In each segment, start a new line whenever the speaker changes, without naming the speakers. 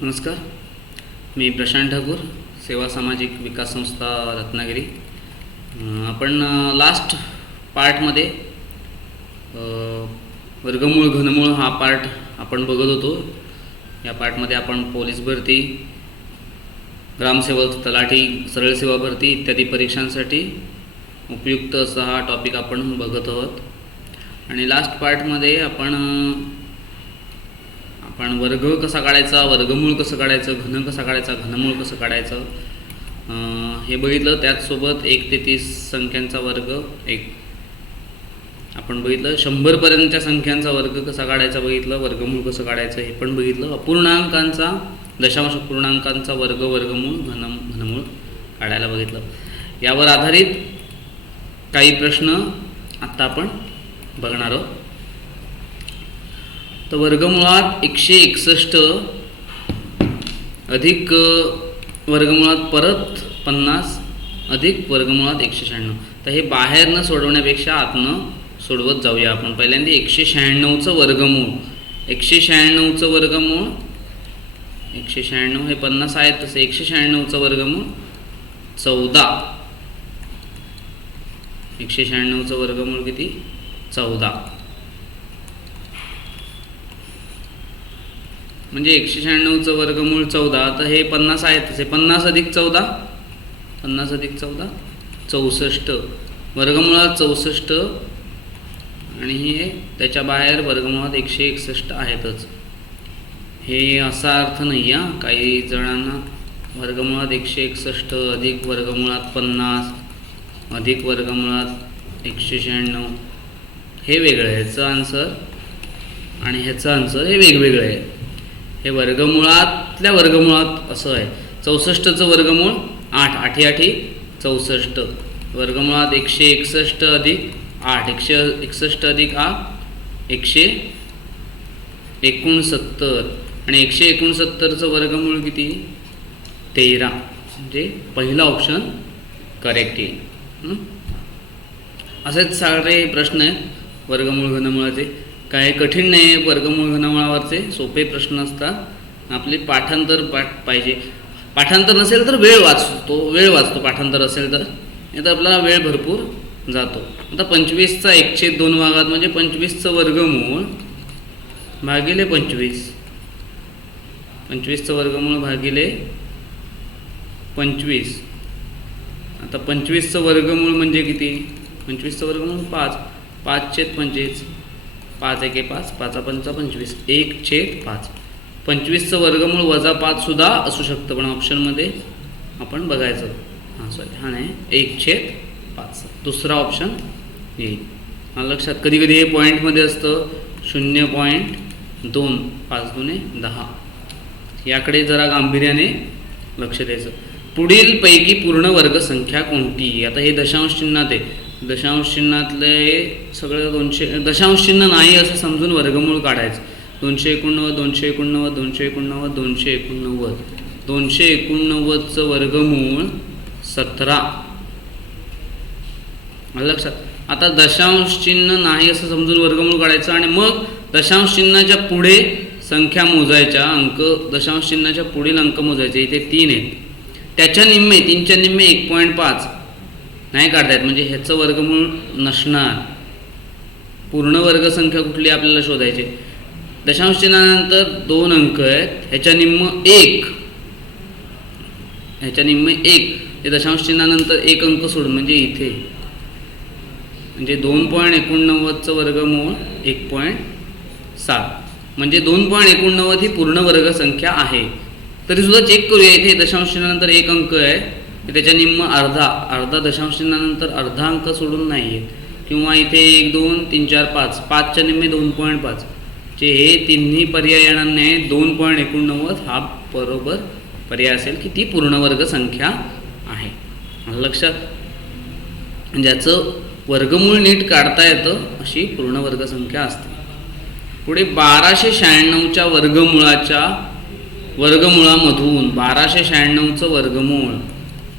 नमस्कार. मी प्रशांत ठाकूर सेवा सामाजिक विकास संस्था रत्नागिरी. आपण लास्ट पार्टमध्ये वर्गमूळ घनमूळ हा पार्ट आपण बघत होतो. या पार्टमध्ये आपण पोलीस भरती ग्रामसेवक तलाठी सरळ सेवा भरती इत्यादी परीक्षांसाठी उपयुक्त असा हा टॉपिक आपण बघत आहोत. आणि लास्ट पार्टमध्ये आपण पण वर्ग कसा काढायचा वर्गमूळ कसं काढायचं घन कसा काढायचा घनमूळ कसं काढायचं हे बघितलं. त्याचसोबत एक ते तीस संख्यांचा वर्ग एक आपण बघितलं. शंभरपर्यंतच्या संख्यांचा वर्ग कसा काढायचा बघितलं. वर्गमूळ कसं काढायचं हे पण बघितलं. अपूर्णांकांचा दशांश पूर्णांकांचा वर्ग वर्गमूळ घन घनमूळ काढायला बघितलं. यावर आधारित काही प्रश्न आत्ता आपण बघणार आहोत. तर वर्गमुळात एकशे एकसष्ट अधिक वर्गमुळात परत पन्नास अधिक वर्गमुळात एकशे शहाण्णव. तर हे बाहेरनं सोडवण्यापेक्षा आतनं सोडवत जाऊया आपण. पहिल्यांदा एकशे शहाण्णवचं वर्गमूळ. एकशे शहाण्णवचं वर्गमूळ एकशे शहाण्णव हे पन्नास आहेत तसं एकशे शहाण्णवचं वर्गमूळ चौदा. एकशे शहाण्णवचं वर्गमूळ किती? चौदा. म्हणजे एकशे शहाण्णवचं वर्गमूळ चौदा तर हे पन्नास आहेत. हे पन्नास अधिक चौदा? पन्नास अधिक चौदा? चौसष्ट. वर्गमुळात चौसष्ट आणि हे त्याच्या बाहेर वर्गमुळात एकशे एकसष्ट आहेतच. हे असा अर्थ नाही हा. काही जणांना वर्गमुळात एकशे एकसष्ट अधिक वर्गमुळात पन्नास अधिक वर्गमुळात एकशे शहाण्णव. हे वेगळं आहे. ह्याचं आन्सर आणि ह्याचं आन्सर हे वेगवेगळं आहे. हे वर्गमुळातल्या वर्गमुळात असं आहे. चौसष्टचं वर्गमूळ आठ आठी आठी चौसष्ट. वर्गमुळात एकशे एकसष्ट अधिक आठ एकशे एकसष्ट अधिक आठ एकशे एकोणसत्तर. आणि एकशे एकोणसत्तरचं वर्गमूळ किती? तेरा. म्हणजे पहिला ऑप्शन करेक्ट येईल. असेच सारे प्रश्न आहेत वर्गमूळ घनमुळाचे. काय कठीण नाही आहे वर्गमूळ घनमुळावरचे सोपे प्रश्न असतात. आपली पाठांतर पाठ पाहिजे. पाठांतर नसेल तर वेळ वाचतो वेळ वाचतो पाठांतर असेल तर. नाही तर आपला वेळ भरपूर जातो. आता पंचवीसचा एकशे दोन भागात म्हणजे पंचवीसचं वर्गमूळ भागिले पंचवीस. पंचवीसचं वर्गमूळ भागिले पंचवीस. आता पंचवीसचं वर्गमूळ म्हणजे किती? पंचवीसचं वर्गमूळ पाच. पाच पंचवीस. पाच एके पाच पाचा पंचा पंचवीस. एक छेद पाच. पंचवीसचं वर्गमूळ वजा पाचसुद्धा असू शकतं पण ऑप्शनमध्ये आपण बघायचं. हां सॉरी हा नाही. एक छेद पाच. दुसरा ऑप्शन येईल. मला लक्षात कधी कधी हे पॉईंटमध्ये असतं. शून्य पॉईंट दोन पाच दोने दहा. याकडे जरा गांभीर्याने लक्ष द्यायचं. पुढील पैकी पूर्ण वर्गसंख्या कोणती? आता हे दशांश चिन्हात आहे. दशांश चिन्हातले सगळं दोनशे दशांश चिन्ह नाही असं समजून वर्गमूळ काढायचं. दोनशे एकोणनव्वद दोनशे एकोणनव्वद दोनशे एकोणनव्वद दोनशे एकोणनव्वद. दोनशे एकोणनव्वदचं वर्गमूळ सतरा. लक्षात? आता दशांश चिन्ह नाही असं समजून वर्गमूळ काढायचं आणि मग दशांश चिन्हाच्या पुढे संख्या मोजायच्या अंक दशांश चिन्हाच्या पुढील अंक मोजायचे. इथे तीन आहेत. त्याच्या निम्मे तीनच्या निम्मे एक पॉईंट पाच. नाही काढता येत म्हणजे ह्याचं वर्गमूळ नसणार. पूर्ण वर्गसंख्या कुठली आपल्याला शोधायची? दशांश चिन्हानंतर दोन अंक आहेत. ह्याच्या निम्म एक. ह्याच्या निम्म एक. ते दशांश चिन्हानंतर एक अंक सोडून म्हणजे इथे. म्हणजे दोन पॉईंट एकोणनव्वदचं वर्गमूळ एक पॉईंट सात. म्हणजे दोन पॉईंट एकोणनव्वद ही पूर्ण वर्गसंख्या आहे. तरी सुद्धा चेक करूया. इथे दशांश चिन्हानंतर एक अंक आहे. त्याच्या निम्म अर्धा अर्धा दशांश चिन्हानंतर अर्धा अंक सोडून नाही आहेत किंवा इथे एक दोन तीन चार पाच पाचच्या निम्मे दोन पॉईंट पाच. जे हे तिन्ही पर्याय येणार नाही दोन पॉईंट एकोणनव्वद हा बरोबर पर्याय असेल की ती पूर्ण वर्ग संख्या आहे. लक्षात. ज्याचं वर्गमूळ नीट काढता येतं अशी पूर्ण वर्गसंख्या असते. पुढे बाराशे शहाण्णवच्या वर्गमुळाच्या वर्गमुळामधून बाराशे शहाण्णवचं वर्गमूळ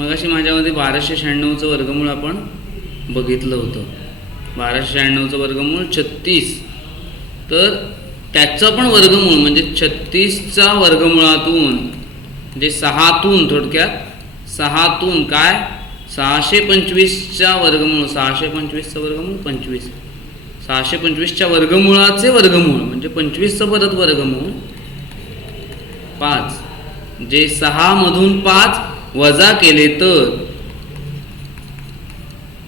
मग अशी माझ्यामध्ये बाराशे शहाण्णवचं वर्गमूळ आपण बघितलं होतं. बाराशे शहाण्णवचं वर्गमूळ छत्तीस. तर त्याचं पण वर्गमूळ म्हणजे छत्तीसचा वर्गमुळातून म्हणजे सहातून थोडक्यात सहातून काय? सहाशे पंचवीसच्या वर्गमूळ सहाशे पंचवीसचं वर्गमूळ पंचवीस. सहाशे पंचवीसच्या वर्गमुळाचे वर्गमूळ म्हणजे पंचवीसचं परत वर्गमूळ पाच. जे सहामधून पाच वजा केले तर?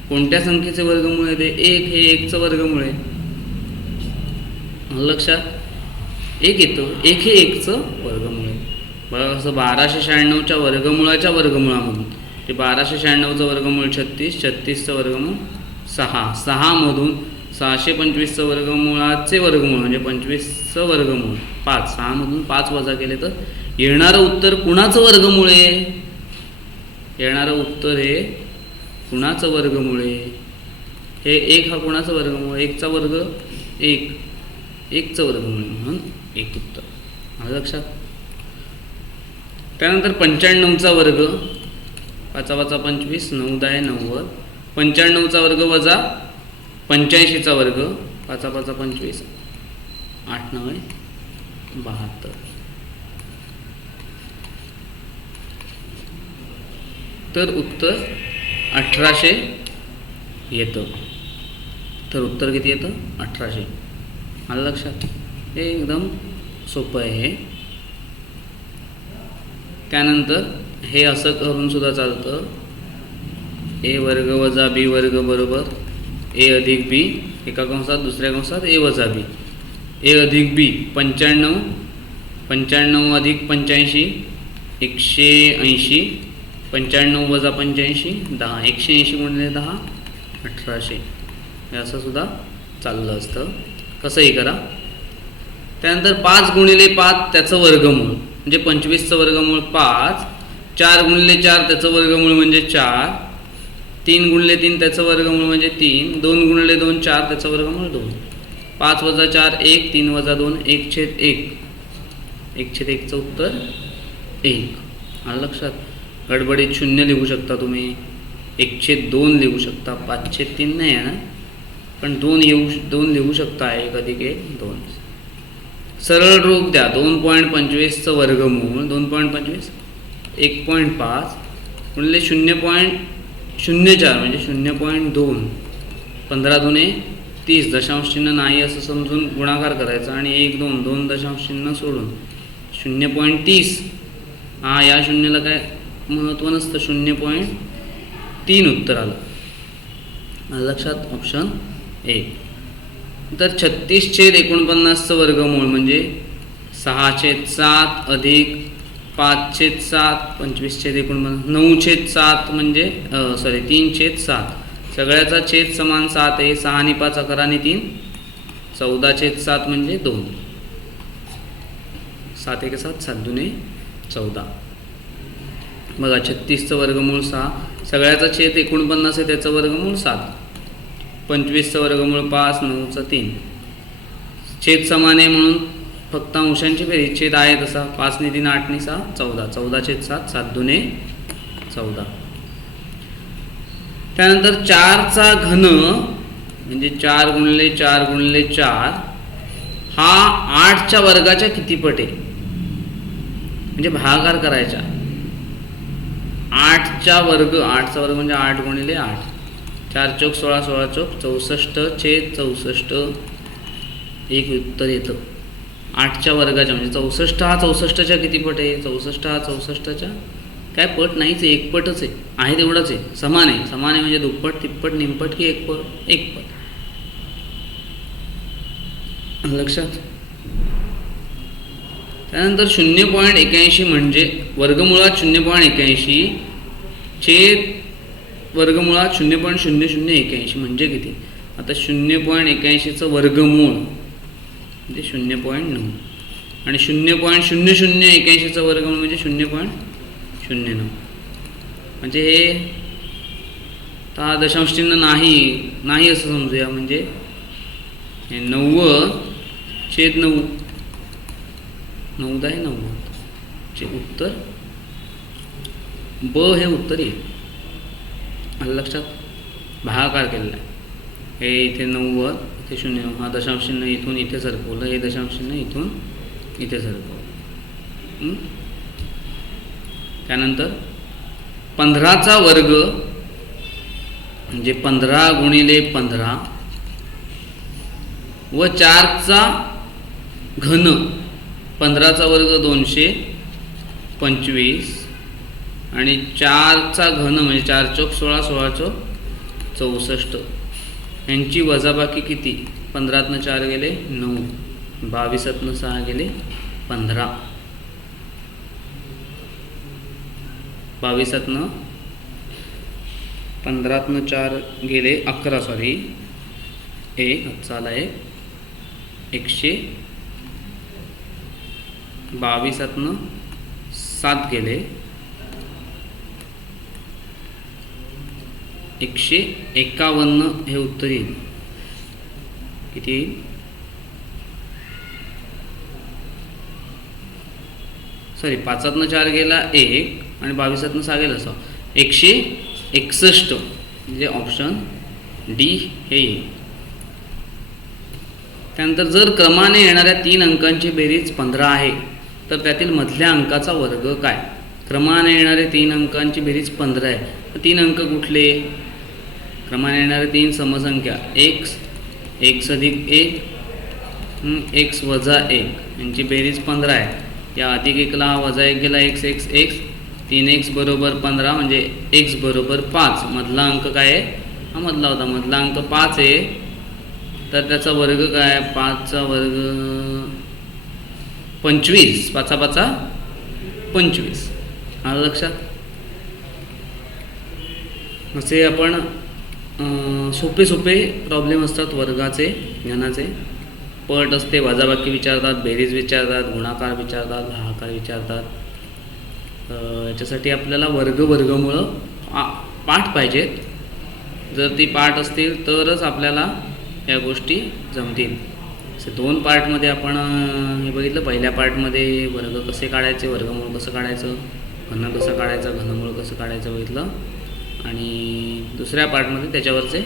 कोणत्या संख्येचे वर्गमूळ आहे ते? एक हे एकचं वर्गमूळ आहे. लक्षात? एक येतो. एक हे एकचं वर्गमूळ आहे. बघा असं बाराशे शहाण्णवच्या वर्गमुळाच्या वर्गमुळामधून. ते बाराशे शहाण्णवचं वर्गमूळ छत्तीस छत्तीसचं वर्गमूळ सहा. सहामधून सहाशे पंचवीसचं वर्गमुळाचे वर्गमूळ म्हणजे पंचवीसचं वर्गमूळ पाच. सहामधून पाच वजा केले तर येणारं उत्तर कुणाचं वर्गमूळ आहे? येणारं उत्तर हे कुणाचं वर्गमुळे? हे एक हा कुणाचा वर्गमुळे? एकचा वर्ग एक. एकचं वर्गमुळे म्हणून एक उत्तर. आलं लक्षात? त्यानंतर पंच्याण्णवचा वर्ग. पाचा पाचा पंचवीस नऊ दहा नव्वद. पंच्याण्णवचा वर्ग वजा पंच्याऐंशीचा वर्ग. पाचा पाचा पंचवीस आठ नव्हे बहात्तर. तर उत्तर अठराशे येतं. तर उत्तर किती येतं? अठराशे. आलं लक्षात? हे एकदम सोपं आहे हे. त्यानंतर हे असं करूनसुद्धा चालतं. ए वर्ग वजा बी वर्ग बरोबर ए अधिक बी एका कंसात दुसऱ्या कंसात ए वजा बी. ए अधिक बी पंच्याण्णव पंच्याण्णव अधिक पंच्याऐंशी एकशे ऐंशी पंच्याण्णव वजा पंच्याऐंशी दहा. एकशे ऐंशी गुणिले दहा अठराशे. हे असं सुद्धा चाललं असतं. कसंही करा. त्यानंतर पाच गुणिले पाच त्याचं वर्गमूळ. म्हणजे पंचवीसचं वर्गमूळ पाच चार गुणिले चार त्याचं वर्गमूळ म्हणजे चार. तीन गुणले तीन त्याचं वर्गमूळ म्हणजे तीन. दोन गुणले दोन चार त्याचं वर्गमूळ दोन. पाच वजा चार एक. तीन वजा दोन एक छेद एक. एक छेद एकचं उत्तर एक. आलं लक्षात? गडबडीत शून्य लिहू शकता तुम्ही एकशे दोन लिहू शकता पाचशे तीन नाही आहे ना? पण दोन येऊ दोन लिहू शकता एक अधिक एक दोन. सरळ रोख द्या दोन पॉईंट पंचवीसचं वर्गमूळ दोन पॉईंट पंचवीस एक पॉईंट पाच म्हणजे शून्य पॉईंट शून्य चार म्हणजे शून्य पॉईंट दोन पंधरा दुने तीस दशांश चिन्ह नाही असं समजून गुणाकार करायचा आणि एक दोन दोन दशांश चिन्ह सोडून शून्य पॉईंट तीस. हा या शून्यला काय? महत्त्व नसतं शून्य पॉईंट तीन उत्तर आलं. लक्षात? ऑप्शन एक तर छत्तीस छेद एकोणपन्नासचं वर्गमूळ म्हणजे सहा छेद सात अधिक पाच छेद सात पंचवीस छेद एकोणपन्नास नऊ छेद सात म्हणजे सॉरी तीन छेद सात. सगळ्याचा छेद समान सात आहे सहा आणि पाच अकरा आणि तीन. चौदा छेद सात म्हणजे दोन. सात एक सात सात दुने चौदा. बघा छत्तीसचं वर्गमूळ सहा. सगळ्याचा छेद एकोणपन्नास आहे त्याचं वर्गमूळ सात. पंचवीसचं वर्गमूळ पाच नऊचं तीन. छेद समान आहे म्हणून फक्त अंशांची बेरीज छेद आहे तसा. पाचने तीन आठने सहा चौदा. चौदा छेद सात सात दुने चौदा. त्यानंतर चारचा घन म्हणजे चार गुणले चार गुणले चार हा आठच्या वर्गाच्या कितीपट आहे? म्हणजे भागाकार करायचा. आठच्या वर्ग आठचा वर्ग म्हणजे आठ गुणिले आठ. चार चौक सोळा सोळा चौक चौसष्ट छे चौसष्ट. एक उत्तर येतं. आठच्या वर्गाच्या म्हणजे चौसष्ट हा चौसष्टच्या किती पट आहे? चौसष्ट हा चौसष्टच्या काय पट नाहीच आहे एकपटच आहे. आहे तेवढंच आहे. समान आहे. समान आहे म्हणजे दुप्पट तिप्पट निमपट की एक पट? एक पट. लक्षात? त्यानंतर शून्य पॉईंट एक्याऐंशी म्हणजे वर्गमुळात शून्य पॉईंट एक्याऐंशी छेद वर्गमुळात शून्य पॉईंट शून्य शून्य एक्याऐंशी म्हणजे किती? आता शून्य पॉईंट एक्याऐंशीचं वर्गमूळ म्हणजे शून्य पॉईंट नऊ. आणि शून्य पॉईंट शून्य शून्य एक्याऐंशीचं वर्गमूळ म्हणजे शून्य पॉईंट शून्य नऊ. म्हणजे हे हा दशांश चिन्ह नाही नाही असं समजूया. म्हणजे हे नव्वद छेद नऊ नऊदा नव्वद चे उत्तर ब हे उत्तर येईल. लक्षात भागाकार केलेला आहे. हे इथे नव्वद इथे शून्य हा दशांशचिन्ह इथून इथे सरकवलं हे दशांशचिन्ह इथून इथे सरकवलं. त्यानंतर पंधराचा वर्ग म्हणजे पंधरा गुणिले पंधरा व चारचा घन. पंधराचा वर्ग दोनशे पंचवीस. आणि चारचा घन म्हणजे चार चौक सोळा सोळा चौक चौसष्ट. यांची वजाबाकी किती? पंधरातनं चार गेले नऊ. बावीसातनं सहा गेले पंधरा. बावीसातनं पंधरातनं चार गेले अकरा सॉरी एक चाला आहे एकशे बावीसातनं सात गेले. एकशे एकावन्न हे उत्तर येईल. किती येईल? सॉरी पाचातनं चार गेला एक आणि बावीसातनं सहा गेला सहा. एकशे एकसष्ट. म्हणजे ऑप्शन डी हे येईल. त्यानंतर जर क्रमाने येणाऱ्या तीन अंकांची बेरीज पंधरा आहे तर त्यातील मधल्या अंकाचा वर्ग काय? क्रमाने येणारे तीन अंकांची बेरीज पंधरा आहे. तीन अंक कुठले? क्रमाने येणारे तीन समसंख्या. एक्स एक्स अधिक एक एक्स वजा एक. यांची बेरीज पंधरा आहे. या अधिक एकला हा वजा एक गेला एक्स एक्स एक्स तीन एक्स बरोबर पंधरा म्हणजे एक्स बरोबर पाच. मधला अंक काय आहे? हा मधला होता. मधला अंक पाच आहे. तर त्याचा वर्ग काय? पाचचा वर्ग पंचवीस. पाचा पाचा पंचवीस. आलं लक्षात? असे आपण सोपे सोपे प्रॉब्लेम असतात वर्गाचे ज्ञानाचे. पट असते वाजाबाकी विचारतात बेरीज विचारतात गुणाकार विचारतात भागाकार विचारतात. याच्यासाठी आपल्याला वर्ग वर्गमुळं पा पाठ पाहिजेत. जर ती पाठ असतील तरच आपल्याला या गोष्टी जमतील. असे दोन पार्टमध्ये आपण हे बघितलं. पहिल्या पार्टमध्ये वर्ग कसे काढायचे वर्गमूळ कसं काढायचं घन कसं काढायचं घनमूळ कसं काढायचं बघितलं. आणि दुसऱ्या पार्टमध्ये त्याच्यावरचे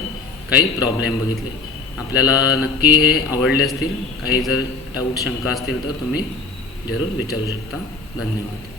काही प्रॉब्लेम बघितले. आपल्याला नक्की हे आवडले असतील काही जर डाऊट शंका असतील तर तुम्ही जरूर विचारू शकता. धन्यवाद.